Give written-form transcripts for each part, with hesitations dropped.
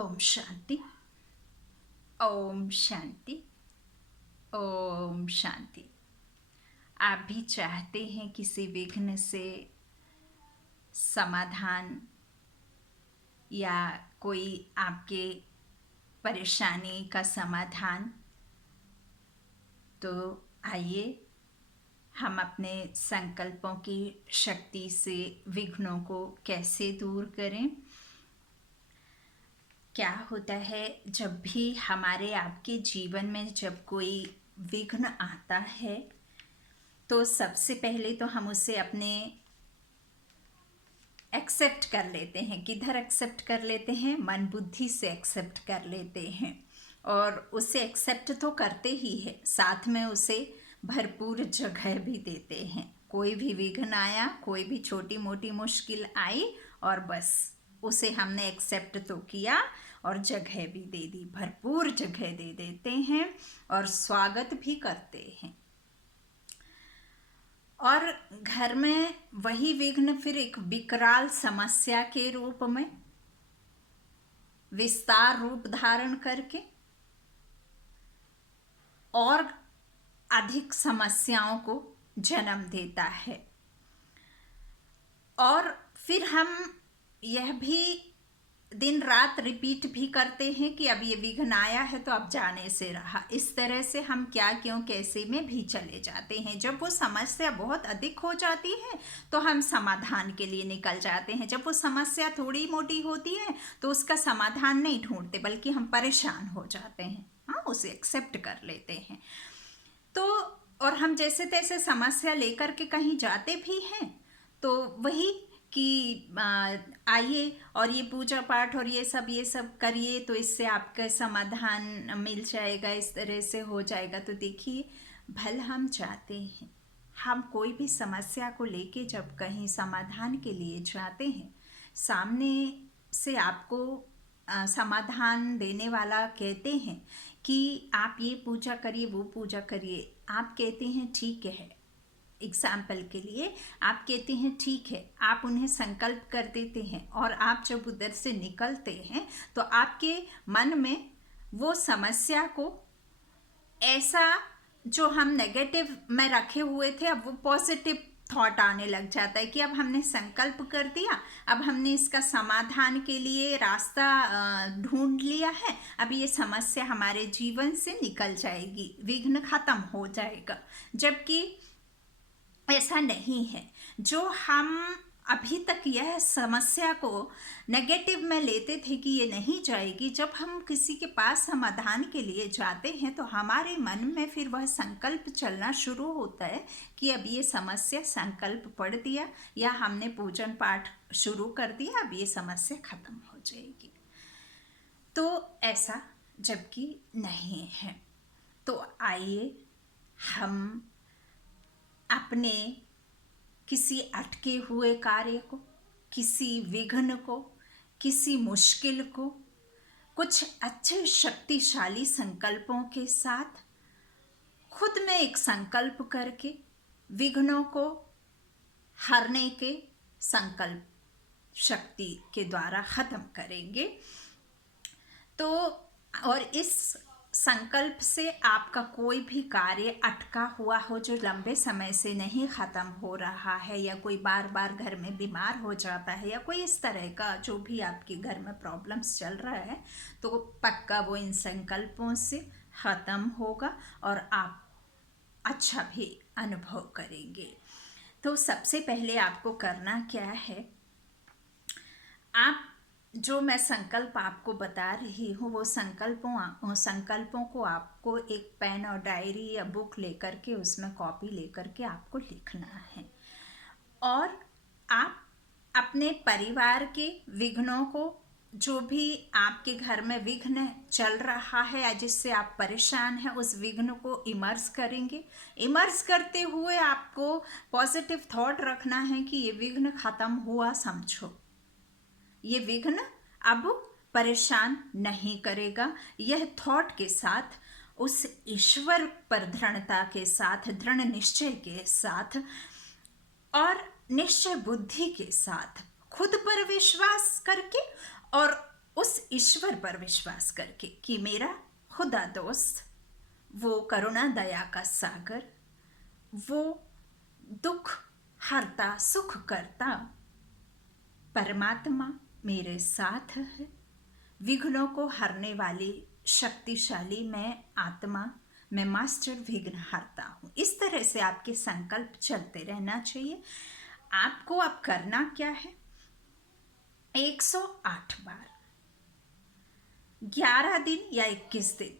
ओम शांति। ओम शांति। ओम शांति। आप भी चाहते हैं किसी विघ्न से समाधान या कोई आपके परेशानी का समाधान, तो आइए हम अपने संकल्पों की शक्ति से विघ्नों को कैसे दूर करें। क्या होता है, जब भी हमारे आपके जीवन में जब कोई विघ्न आता है तो सबसे पहले तो हम उसे अपने एक्सेप्ट कर लेते हैं। किधर एक्सेप्ट कर लेते हैं? मन बुद्धि से एक्सेप्ट कर लेते हैं और उसे एक्सेप्ट तो करते ही है, साथ में उसे भरपूर जगह भी देते हैं। कोई भी विघ्न आया, कोई भी छोटी मोटी मुश्किल आई और बस उसे हमने एक्सेप्ट तो किया और जगह भी दे दी, भरपूर जगह दे देते हैं और स्वागत भी करते हैं। और घर में वही विघ्न फिर एक विकराल समस्या के रूप में विस्तार रूप धारण करके और अधिक समस्याओं को जन्म देता है। और फिर हम यह भी दिन रात रिपीट भी करते हैं कि अब ये विघ्न आया है तो अब जाने से रहा। इस तरह से हम क्या क्यों कैसे में भी चले जाते हैं। जब वो समस्या बहुत अधिक हो जाती है तो हम समाधान के लिए निकल जाते हैं। जब वो समस्या थोड़ी मोटी होती है तो उसका समाधान नहीं ढूंढते, बल्कि हम परेशान हो जाते हैं। हाँ, उसे एक्सेप्ट कर लेते हैं। तो और हम जैसे तैसे समस्या लेकर के कहीं जाते भी हैं तो वही कि आइए और ये पूजा पाठ और ये सब करिए तो इससे आपका समाधान मिल जाएगा, इस तरह से हो जाएगा। तो देखिए, भल हम चाहते हैं, हम कोई भी समस्या को लेके जब कहीं समाधान के लिए जाते हैं, सामने से आपको समाधान देने वाला कहते हैं कि आप ये पूजा करिए, वो पूजा करिए। आप कहते हैं ठीक है, एग्जाम्पल के लिए आप कहते हैं ठीक है, आप उन्हें संकल्प कर देते हैं और आप जब उधर से निकलते हैं तो आपके मन में वो समस्या को ऐसा जो हम नेगेटिव में रखे हुए थे, अब वो पॉजिटिव थॉट आने लग जाता है कि अब हमने संकल्प कर दिया, अब हमने इसका समाधान के लिए रास्ता ढूंढ लिया है, अब ये समस्या हमारे जीवन से निकल जाएगी, विघ्न खत्म हो जाएगा। जबकि ऐसा नहीं है। जो हम अभी तक यह समस्या को नेगेटिव में लेते थे कि ये नहीं जाएगी, जब हम किसी के पास समाधान के लिए जाते हैं तो हमारे मन में फिर वह संकल्प चलना शुरू होता है कि अब ये समस्या, संकल्प पढ़ दिया या हमने पूजन पाठ शुरू कर दिया, अब ये समस्या खत्म हो जाएगी। तो ऐसा जबकि नहीं है। तो आइए हम अपने किसी अटके हुए कार्य को, किसी विघ्न को, किसी मुश्किल को कुछ अच्छे शक्तिशाली संकल्पों के साथ खुद में एक संकल्प करके विघ्नों को हरने के संकल्प शक्ति के द्वारा खत्म करेंगे। तो और इस संकल्प से आपका कोई भी कार्य अटका हुआ हो जो लंबे समय से नहीं ख़त्म हो रहा है, या कोई बार बार घर में बीमार हो जाता है, या कोई इस तरह का जो भी आपके घर में प्रॉब्लम्स चल रहा है, तो पक्का वो इन संकल्पों से ख़त्म होगा और आप अच्छा भी अनुभव करेंगे। तो सबसे पहले आपको करना क्या है, आप जो मैं संकल्प आपको बता रही हूँ वो संकल्पों को आपको एक पेन और डायरी या बुक लेकर के, उसमें कॉपी लेकर के आपको लिखना है। और आप अपने परिवार के विघ्नों को, जो भी आपके घर में विघ्न चल रहा है या जिससे आप परेशान हैं, उस विघ्न को इमर्स करेंगे। इमर्स करते हुए आपको पॉजिटिव थॉट रखना है कि ये विघ्न खत्म हुआ समझो, ये विघ्न अब परेशान नहीं करेगा। यह थॉट के साथ, उस ईश्वर पर दृढ़ता के साथ, दृढ़ निश्चय के साथ और निश्चय बुद्धि के साथ, खुद पर विश्वास करके और उस ईश्वर पर विश्वास करके कि मेरा खुदा दोस्त, वो करुणा दया का सागर, वो दुख हरता सुख करता परमात्मा मेरे साथ है, विघ्नों को हरने वाली शक्तिशाली मैं आत्मा, मैं मास्टर विघ्न हरता हूँ। इस तरह से आपके संकल्प चलते रहना चाहिए। आपको अब करना क्या है, 108 बार 11 दिन या 21 दिन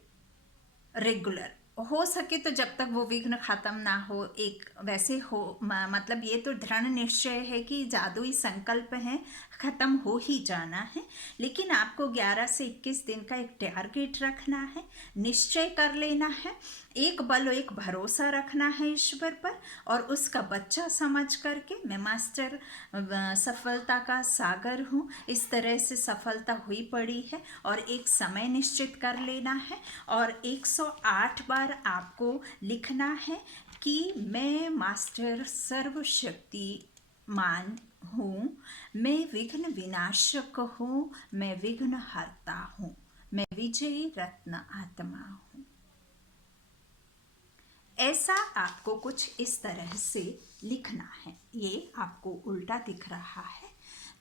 रेगुलर हो सके तो, जब तक वो विघ्न खत्म ना हो, एक वैसे हो मतलब ये तो दृढ़ निश्चय है कि जादुई संकल्प है, खत्म हो ही जाना है। लेकिन आपको 11 से 21 दिन का एक टारगेट रखना है, निश्चय कर लेना है, एक बल एक भरोसा रखना है ईश्वर पर, और उसका बच्चा समझ करके मैं मास्टर सफलता का सागर हूँ, इस तरह से सफलता हुई पड़ी है, और एक समय निश्चित कर लेना है, और 108 बार आपको लिखना है कि मैं मास्टर सर्वशक्तिमान हूँ, मैं विघ्न विनाशक हूँ, मैं विघ्न हरता हूँ, मैं विजयी रत्न आत्मा हूँ। ऐसा आपको कुछ इस तरह से लिखना है। ये आपको उल्टा दिख रहा है,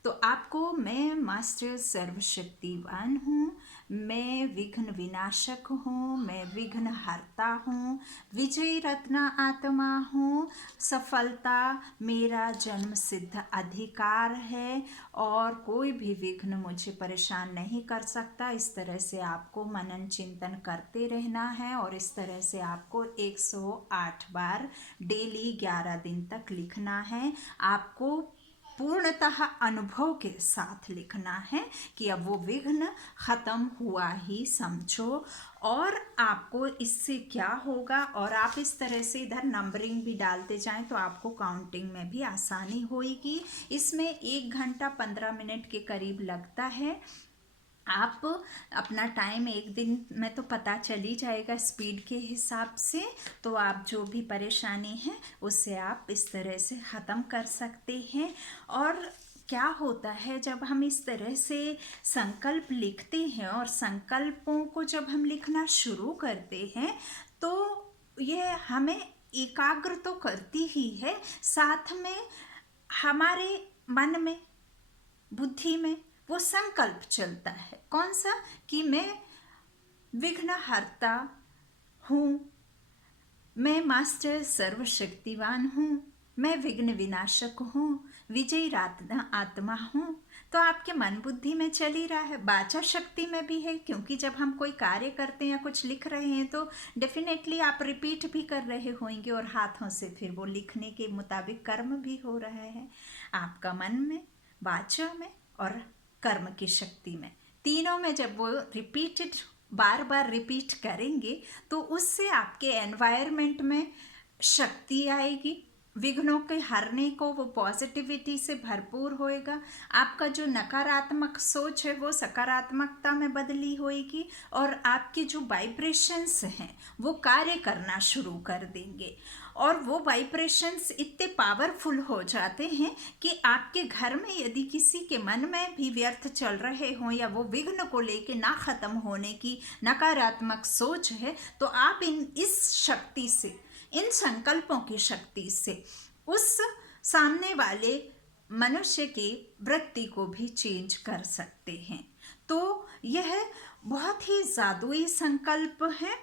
तो आपको मैं मास्टर सर्वशक्तिवान हूँ, मैं विघ्न विनाशक हूँ, मैं विघ्न हरता हूँ, विजयी रत्न आत्मा हूँ, सफलता मेरा जन्म सिद्ध अधिकार है, और कोई भी विघ्न मुझे परेशान नहीं कर सकता। इस तरह से आपको मनन चिंतन करते रहना है, और इस तरह से आपको 108 बार डेली 11 दिन तक लिखना है। आपको पूर्णतः अनुभव के साथ लिखना है कि अब वो विघ्न खत्म हुआ ही समझो। और आपको इससे क्या होगा, और आप इस तरह से इधर नंबरिंग भी डालते जाएं तो आपको काउंटिंग में भी आसानी होगी। इसमें 1 घंटा 15 मिनट के करीब लगता है। आप अपना टाइम एक दिन में तो पता चल ही जाएगा स्पीड के हिसाब से, तो आप जो भी परेशानी है उससे आप इस तरह से ख़त्म कर सकते हैं। और क्या होता है, जब हम इस तरह से संकल्प लिखते हैं और संकल्पों को जब हम लिखना शुरू करते हैं तो ये हमें एकाग्र तो करती ही है, साथ में हमारे मन में बुद्धि में वो संकल्प चलता है। कौन सा, कि मैं विघ्न हरता हूँ, मैं मास्टर सर्वशक्तिवान हूँ, मैं विघ्न विनाशक हूँ, विजयी आत्मा हूँ। तो आपके मन बुद्धि में चल ही रहा है, वाचा शक्ति में भी है, क्योंकि जब हम कोई कार्य करते हैं या कुछ लिख रहे हैं तो डेफिनेटली आप रिपीट भी कर रहे होंगे, और हाथों से फिर वो लिखने के मुताबिक कर्म भी हो रहा है। आपका मन में, वाचा में और कर्म की शक्ति में, तीनों में जब वो रिपीटेड बार बार रिपीट करेंगे तो उससे आपके एनवायरनमेंट में शक्ति आएगी, विघ्नों के हरने को वो पॉजिटिविटी से भरपूर होएगा। आपका जो नकारात्मक सोच है वो सकारात्मकता में बदली होएगी, और आपके जो वाइब्रेशंस हैं वो कार्य करना शुरू कर देंगे। और वो वाइब्रेशंस इतने पावरफुल हो जाते हैं कि आपके घर में यदि किसी के मन में भी व्यर्थ चल रहे हों, या वो विघ्न को लेके ना ख़त्म होने की नकारात्मक सोच है, तो आप इस शक्ति से, इन संकल्पों की शक्ति से उस सामने वाले मनुष्य की वृत्ति को भी चेंज कर सकते हैं। तो यह बहुत ही जादुई संकल्प है,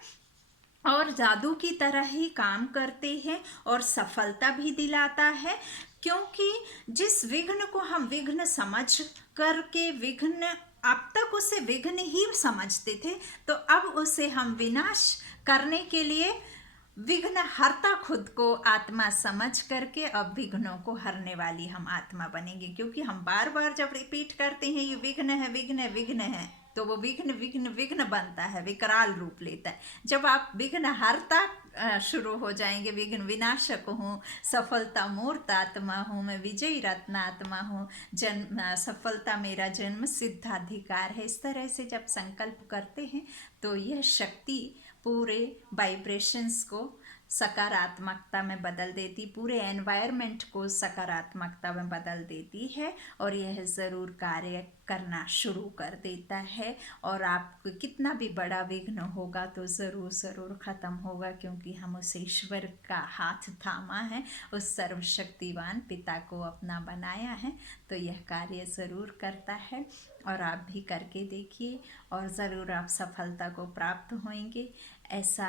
और जादू की तरह ही काम करते हैं, और सफलता भी दिलाता है। क्योंकि जिस विघ्न को हम विघ्न समझ करके, विघ्न अब तक उसे विघ्न ही समझते थे, तो अब उसे हम विनाश करने के लिए विघ्न हरता खुद को आत्मा समझ करके अब विघ्नों को हरने वाली हम आत्मा बनेंगे। क्योंकि हम बार बार जब रिपीट करते हैं ये विघ्न है विघ्न है विघ्न है, तो वो विघ्न विघ्न विघ्न बनता है, विकराल रूप लेता है। जब आप विघ्न हरता शुरू हो जाएंगे, विघ्न विनाशक हूँ, सफलता मूर्त आत्मा हूँ, मैं विजयी रत्न आत्मा हूँ, जन्म सफलता मेरा जन्म सिद्धाधिकार है, इस तरह से जब संकल्प करते हैं तो यह शक्ति पूरे वाइब्रेशंस को सकारात्मकता में बदल देती, पूरे एनवायरनमेंट को सकारात्मकता में बदल देती है और यह ज़रूर कार्य करना शुरू कर देता है। और आपको कितना भी बड़ा विघ्न होगा तो ज़रूर ज़रूर ख़त्म होगा, क्योंकि हम उस ईश्वर का हाथ थामा है, उस सर्वशक्तिवान पिता को अपना बनाया है, तो यह कार्य ज़रूर करता है। और आप भी करके देखिए और ज़रूर आप सफलता को प्राप्त होंगे। ऐसा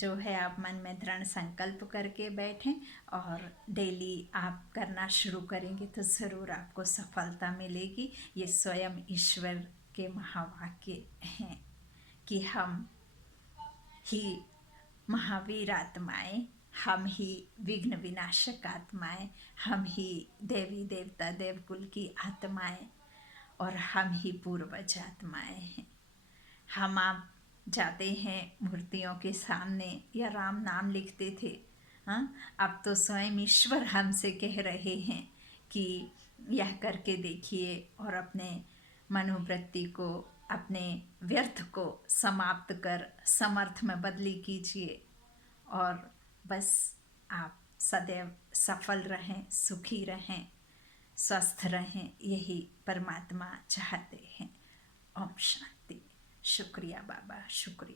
जो है आप मन में दृढ़ संकल्प करके बैठें और डेली आप करना शुरू करेंगे तो ज़रूर आपको सफलता मिलेगी। ये स्वयं ईश्वर के महावाक्य हैं कि हम ही महावीर आत्माएं, हम ही विघ्न विनाशक आत्माएं, हम ही देवी देवता देवकुल की आत्माएं और हम ही पूर्वज आत्माएं हैं। हम आप जाते हैं मूर्तियों के सामने या राम नाम लिखते थे, हाँ, अब तो स्वयं ईश्वर हमसे कह रहे हैं कि यह करके देखिए और अपने मनोवृत्ति को, अपने व्यर्थ को समाप्त कर समर्थ में बदली कीजिए और बस आप सदैव सफल रहें, सुखी रहें, स्वस्थ रहें, यही परमात्मा चाहते हैं। ओम शांति। शुक्रिया बाबा, शुक्रिया।